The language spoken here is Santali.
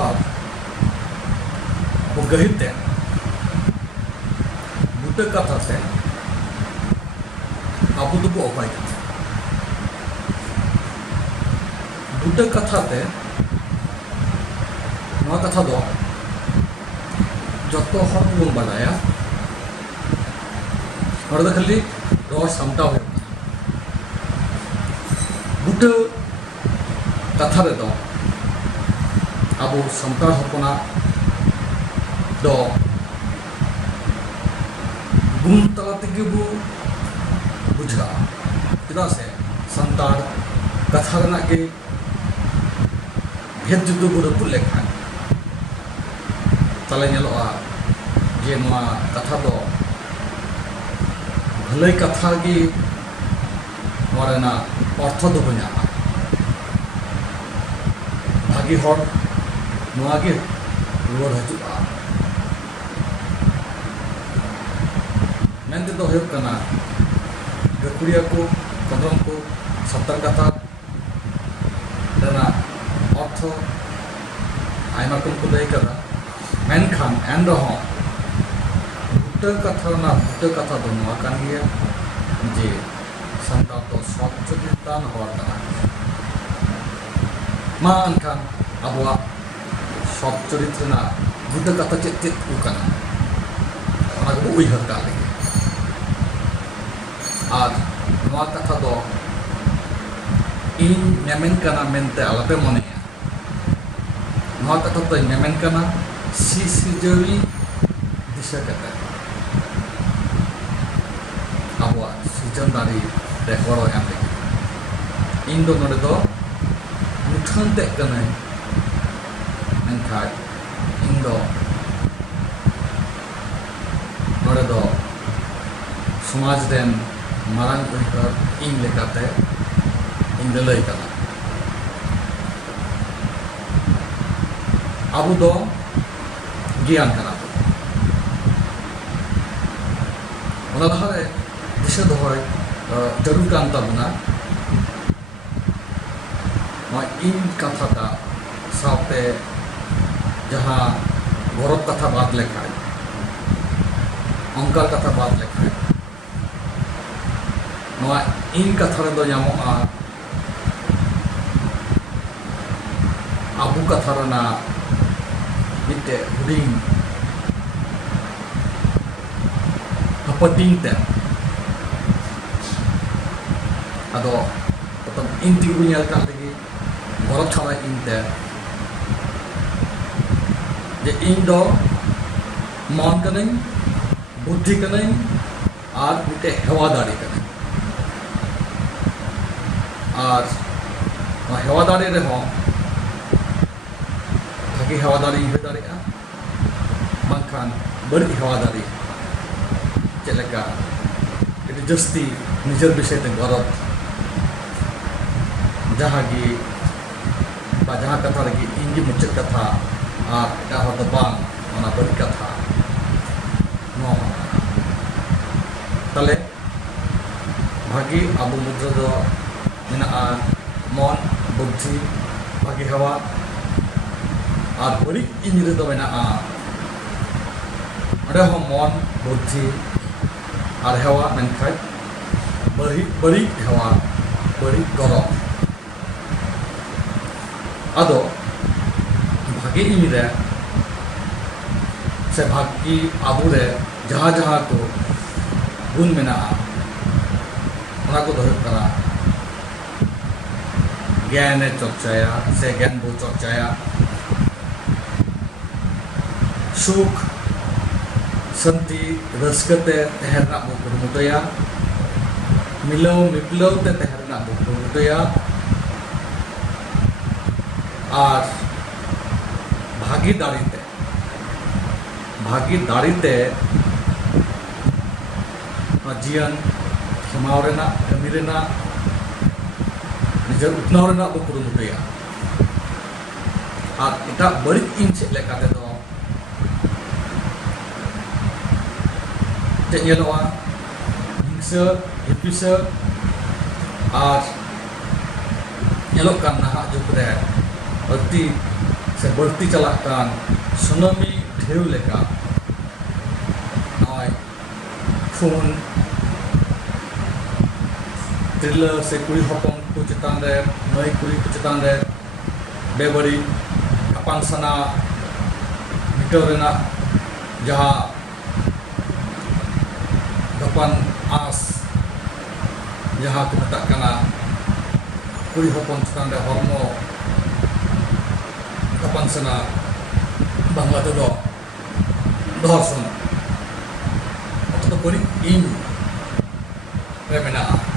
ᱵᱮᱵᱚᱦᱟᱨ ᱟᱵᱚ ᱜᱟᱹᱦᱤᱨ ᱛᱮ ᱵᱩᱴᱟᱹ ᱠᱟᱛᱷᱟ ᱛᱮ ᱟᱵᱚ ᱫᱚᱵᱚ ᱚᱠᱚᱭ ᱠᱟᱱᱟ? ᱵᱩᱴᱟᱹ ᱠᱟᱛᱷᱟ ᱛᱮ ᱱᱚᱣᱟ ᱠᱟᱛᱷᱟ ᱫᱚ ᱡᱚᱛᱚ ᱦᱚᱲ ᱵᱚᱱ ᱵᱟᱰᱟᱭᱟ, ᱱᱚᱰᱮ ᱫᱚ ᱠᱷᱟᱹᱞᱤ ᱨᱚᱲ ᱥᱟᱢᱴᱟᱣ ᱦᱩᱭᱩᱜ ᱠᱟᱱᱟ᱾ ᱵᱩᱴᱟᱹ ᱠᱟᱛᱷᱟ ᱨᱮᱫᱚ ᱟᱵᱚ ᱥᱟᱱᱛᱟᱲ ᱦᱚᱯᱚᱱᱟᱜ ᱫᱚ ᱜᱩণ ᱛᱟᱞᱟ ᱛᱮᱜᱮ ᱵᱚ ᱵᱩᱡᱷᱟᱹᱜᱼᱟ, ᱪᱮᱫᱟᱜ ᱥᱮ ᱥᱟᱱᱛᱟᱲ ᱠᱟᱛᱷᱟ ᱨᱮᱱᱟᱜ ᱜᱮ ᱵᱷᱮᱫ ᱡᱩᱫᱟᱹ ᱵᱚ ᱨᱟᱹᱯᱩᱫ ᱞᱮᱠᱷᱟᱱ ᱛᱟᱦᱞᱮ ᱧᱮᱞᱚᱜᱼᱟ ᱡᱮ ᱱᱚᱣᱟ ᱠᱟᱛᱷᱟ ᱫᱚ ᱵᱷᱟᱹᱞᱟᱹᱭ ᱠᱟᱛᱷᱟ ᱜᱮ ᱱᱚᱣᱟ ᱨᱮᱱᱟᱜ ᱚᱨᱛᱷᱚ ᱫᱚᱵᱚ ᱧᱟᱢᱟ᱾ ᱵᱷᱟᱹᱜᱤ ᱦᱚᱲ ᱱᱚᱣᱟ ᱜᱮ ᱨᱩᱣᱟᱹᱲ ᱦᱤᱡᱩᱜᱼᱟ᱾ ᱢᱮᱱ ᱛᱮᱫᱚ ᱦᱩᱭᱩᱜ ᱠᱟᱱᱟ ᱜᱟᱹᱠᱷᱩᱲᱤᱭᱟᱹ ᱠᱚ ᱠᱚᱫᱚᱢ ᱠᱚ ᱥᱟᱱᱛᱟᱲ ᱠᱟᱛᱷᱟ ᱨᱮᱱᱟᱜ ᱚᱨᱛᱷᱚ ᱟᱭᱢᱟ ᱨᱚᱠᱚᱢ ᱠᱚ ᱞᱟᱹᱭ ᱠᱟᱫᱟ, ᱢᱮᱱᱠᱷᱟᱱ ᱮᱱᱨᱮᱦᱚᱸ ᱵᱩᱴᱟᱹ ᱠᱟᱛᱷᱟ ᱨᱮᱱᱟᱜ ᱵᱩᱴᱟᱹ ᱠᱟᱛᱷᱟ ᱫᱚ ᱱᱚᱣᱟ ᱠᱟᱱ ᱜᱮᱭᱟ ᱡᱮ ᱥᱟᱱᱛᱟᱲ ᱫᱚ ᱥᱚᱛ ᱪᱚᱨᱤᱛᱟᱱ ᱦᱚᱲ ᱠᱟᱱᱟ᱾ ᱢᱟ ᱮᱱᱠᱷᱟᱱ ᱟᱵᱚᱣᱟᱜ ᱥᱚᱛ ᱪᱚᱨᱤᱛ ᱨᱮᱱᱟᱜ ᱵᱩᱴᱟᱹ ᱠᱟᱛᱷᱟ ᱪᱮᱫ ᱪᱮᱫ ᱠᱚ ᱠᱟᱱᱟ ᱚᱱᱟ ᱜᱮᱵᱚ ᱩᱭᱦᱟᱹᱨ ᱠᱟᱜ ᱞᱮᱜᱮ᱾ ᱟᱨ ᱱᱚᱣᱟ ᱠᱟᱛᱷᱟ ᱫᱚ ᱤᱧ ᱢᱮᱢᱮᱱ ᱠᱟᱱᱟ ᱢᱮᱱᱛᱮ ᱟᱞᱚᱯᱮ ᱢᱚᱱᱮᱭᱟ, ᱱᱚᱣᱟ ᱠᱟᱛᱷᱟ ᱫᱚᱧ ᱢᱮᱢᱮᱱ ᱠᱟᱱᱟ ᱥᱤᱥᱤᱨᱡᱟᱹᱣᱤ ᱫᱤᱥᱟᱹ ᱠᱟᱛᱮ ᱟᱵᱚᱣᱟᱜ ᱥᱤᱨᱡᱚᱱ ᱫᱟᱲᱮ ᱨᱮ ᱜᱚᱲᱚ ᱮᱢ ᱞᱟᱹᱜᱤᱫ᱾ ᱤᱧ ᱫᱚ ᱱᱚᱰᱮ ᱫᱚ ᱢᱩᱴᱷᱟᱹᱱ ᱛᱮᱫ ᱠᱟᱹᱱᱟᱹᱧ, ᱢᱮᱱᱠᱷᱟᱡ ᱤᱧ ᱫᱚ ᱱᱚᱰᱮ ᱫᱚ ᱥᱚᱢᱟᱡᱽ ᱨᱮᱱ ᱢᱟᱨᱟᱝ ᱩᱭᱦᱟᱹᱨ ᱤᱧ ᱞᱮᱠᱟᱛᱮ ᱤᱧ ᱫᱚ ᱞᱟᱹᱭ ᱠᱟᱱᱟ᱾ ᱟᱵᱚ ᱫᱚ ᱜᱮᱭᱟᱱ ᱠᱟᱱᱟ ᱵᱚ, ᱚᱱᱟ ᱞᱟᱦᱟᱨᱮ ᱫᱤᱥᱟᱹ ᱫᱚᱦᱚᱭ ᱡᱟᱹᱨᱩᱲ ᱠᱟᱱ ᱛᱟᱵᱚᱱᱟ ᱱᱚᱣᱟ ᱤᱧ ᱠᱟᱛᱷᱟᱴᱟᱜ ᱥᱟᱶᱛᱮ ᱡᱟᱦᱟᱸ ᱜᱚᱨᱚᱵ ᱠᱟᱛᱷᱟ ᱵᱟᱫ ᱞᱮᱠᱷᱟᱡ, ᱚᱝᱠᱟᱨ ᱠᱟᱛᱷᱟ ᱵᱟᱫ ᱞᱮᱠᱷᱟᱡ, ᱱᱚᱣᱟ ᱤᱧ ᱠᱟᱛᱷᱟ ᱨᱮᱫᱚ ᱧᱟᱢᱚᱜᱼᱟ ᱟᱵᱚ ᱠᱟᱛᱷᱟ ᱨᱮᱱᱟᱜ ᱢᱤᱫᱴᱮᱡ ᱦᱩᱰᱤᱧ ᱦᱟᱹᱯᱟᱹᱴᱤᱧ ᱛᱮ᱾ ᱟᱫᱚ ᱯᱨᱚᱛᱷᱚᱢ ᱤᱧ ᱛᱮᱜᱮ ᱵᱚ ᱧᱮᱞ ᱠᱟᱜ ᱞᱮᱜᱮ ᱜᱚᱨᱚᱵ ᱪᱷᱟᱲᱟ ᱤᱧ ᱛᱮ, ᱡᱮ ᱤᱧ ᱫᱚ ᱢᱚᱱ ᱠᱟᱹᱱᱟᱹᱧ, ᱵᱩᱫᱽᱫᱷᱤ ᱠᱟᱹᱱᱟᱹᱧ ᱟᱨ ᱢᱤᱫᱴᱮᱡ ᱦᱮᱣᱟ ᱫᱟᱲᱮ ᱠᱟᱹᱱᱟᱹᱧ᱾ ᱟᱨ ᱱᱚᱣᱟ ᱦᱮᱣᱟ ᱫᱟᱲᱮ ᱨᱮᱦᱚᱸ ᱵᱷᱟᱹᱜᱤ ᱦᱮᱣᱟ ᱫᱟᱲᱮ ᱦᱩᱭ ᱫᱟᱲᱮᱭᱟᱜᱼᱟ, ᱵᱟᱝᱠᱷᱟᱱ ᱵᱟᱹᱲᱤᱡ ᱦᱮᱣᱟ ᱫᱟᱲᱮ ᱪᱮᱫ ᱞᱮᱠᱟ ᱟᱹᱰᱤ ᱡᱟᱹᱥᱛᱤ ᱱᱤᱡᱮᱨ ᱵᱤᱥᱚᱭ ᱛᱮ ᱜᱚᱨᱚᱵ, ᱡᱟᱦᱟᱸ ᱜᱮ ᱵᱟ ᱡᱟᱦᱟᱸ ᱠᱟᱛᱷᱟ ᱨᱮᱜᱮ ᱤᱧ ᱜᱮ ᱢᱩᱪᱟᱹᱫ ᱠᱟᱛᱷᱟ ᱟᱨ ᱮᱴᱟᱜ ᱦᱚᱲ ᱫᱚ ᱵᱟᱝ, ᱚᱱᱟ ᱵᱟᱹᱲᱤᱡ ᱠᱟᱛᱷᱟ ᱱᱚᱣᱟ ᱦᱚᱸ ᱠᱟᱱᱟ᱾ ᱛᱟᱦᱞᱮ ᱵᱷᱟᱹᱜᱤ ᱟᱵᱚ ᱢᱩᱫᱽᱨᱮ ᱫᱚ ᱢᱮᱱᱟᱜᱼᱟ ᱢᱚᱱ, ᱵᱩᱫᱽᱫᱷᱤ, ᱵᱷᱟᱹᱜᱤ ᱦᱮᱣᱟ, ᱟᱨ ᱵᱟᱹᱲᱤᱡ ᱤᱧ ᱨᱮᱫᱚ ᱢᱮᱱᱟᱜᱼᱟ ᱚᱸᱰᱮ ᱦᱚᱸ ᱢᱚᱱ, ᱵᱩᱫᱽᱫᱷᱤ ᱟᱨ ᱦᱮᱣᱟ, ᱢᱮᱱᱠᱷᱟᱡ ᱵᱟᱹᱲᱤᱡ ᱦᱮᱣᱟ, ᱵᱟᱹᱲᱤᱡ ᱜᱚᱨᱚᱵ᱾ ᱟᱫᱚ ᱵᱷᱟᱹᱜᱤ ᱤᱧ ᱨᱮ ᱥᱮ ᱵᱷᱟᱹᱜᱤ ᱟᱵᱚ ᱨᱮ ᱡᱟᱦᱟᱸ ᱡᱟᱦᱟᱸ ᱠᱚ ᱜᱩণ ᱢᱮᱱᱟᱜᱼᱟ ᱚᱱᱟ ᱠᱚᱫᱚ ᱦᱩᱭᱩᱜ ᱠᱟᱱᱟ জ্ঞানে চর্চায়া সে জ্ঞান বো চর্চায়া, সুখ শান্তি রাস্কাতে তাহের রᱮᱱᱟᱜ ᱵᱚ ᱠᱩᱨᱩᱢᱩᱴᱩᱭᱟ, ᱢᱤᱞᱟᱹᱣ ᱢᱤᱯᱞᱟᱹᱣ ᱛᱮ ᱛᱟᱦᱮᱸ ᱨᱮᱱᱟᱜ ᱵᱚ ᱠᱩᱨᱩᱢᱩᱴᱩᱭᱟ, ᱟᱨ ᱵᱷᱟᱹᱜᱤ ᱫᱟᱲᱮᱛᱮ ᱱᱚᱣᱟ ᱡᱤᱭᱚᱱ ᱠᱷᱮᱢᱟᱣ ᱨᱮᱱᱟᱜ, ᱠᱟᱹᱢᱤ ᱨᱮᱱᱟᱜ, ᱱᱤᱡᱮᱨ ᱩᱛᱱᱟᱹᱣ ᱨᱮᱱᱟᱜ ᱵᱚ ᱠᱩᱨᱩᱢᱩᱴᱩᱭᱟ᱾ ᱟᱨ ᱮᱴᱟᱜ ᱵᱟᱹᱲᱤᱡ ᱤᱧ ᱥᱮᱫ ᱞᱮᱠᱟ ᱛᱮᱫᱚ ᱪᱮᱫ ᱧᱮᱞᱚᱜᱼᱟ, ᱦᱤᱝᱥᱟᱹ, ᱦᱤᱯᱤᱥᱟᱹ, ᱟᱨ ᱧᱮᱞᱚᱜ ᱠᱟᱱ ᱱᱟᱦᱟᱜ ᱡᱩᱜᱽ ᱨᱮ ᱟᱹᱰᱤ se berti calakan tsunami ঢেউ লেখা নয় phone ᱛᱤᱨᱞᱟᱹ ᱥᱮ ᱠᱩᱲᱤ ᱦᱚᱯᱚᱱ ᱠᱚ ᱪᱮᱛᱟᱱ ᱨᱮ ᱢᱟᱹᱭ ᱠᱩᱲᱤ ᱠᱚ ᱪᱮᱛᱟᱱ ᱨᱮ ᱵᱮᱵᱟᱹᱲᱤᱡ ᱟᱯᱟᱱ ᱥᱟᱱᱟ ᱢᱤᱴᱟᱹᱣ ᱨᱮᱱᱟᱜ ᱡᱟᱦᱟᱸ ᱜᱟᱯᱟᱱ ᱟᱸᱥ ᱡᱟᱦᱟᱸ ᱠᱚ ᱢᱮᱛᱟᱜ ᱠᱟᱱᱟ ᱠᱩᱲᱤ ᱦᱚᱯᱚᱱ ᱪᱮᱛᱟᱱ ᱨᱮ ᱦᱚᱲᱢᱚ ᱜᱟᱯᱟᱱ ᱥᱟᱱᱟ ᱵᱟᱝᱞᱟ ᱛᱮᱫᱚ ধর্ষণ অথবা করি ইন রে মেনাᱜᱼᱟ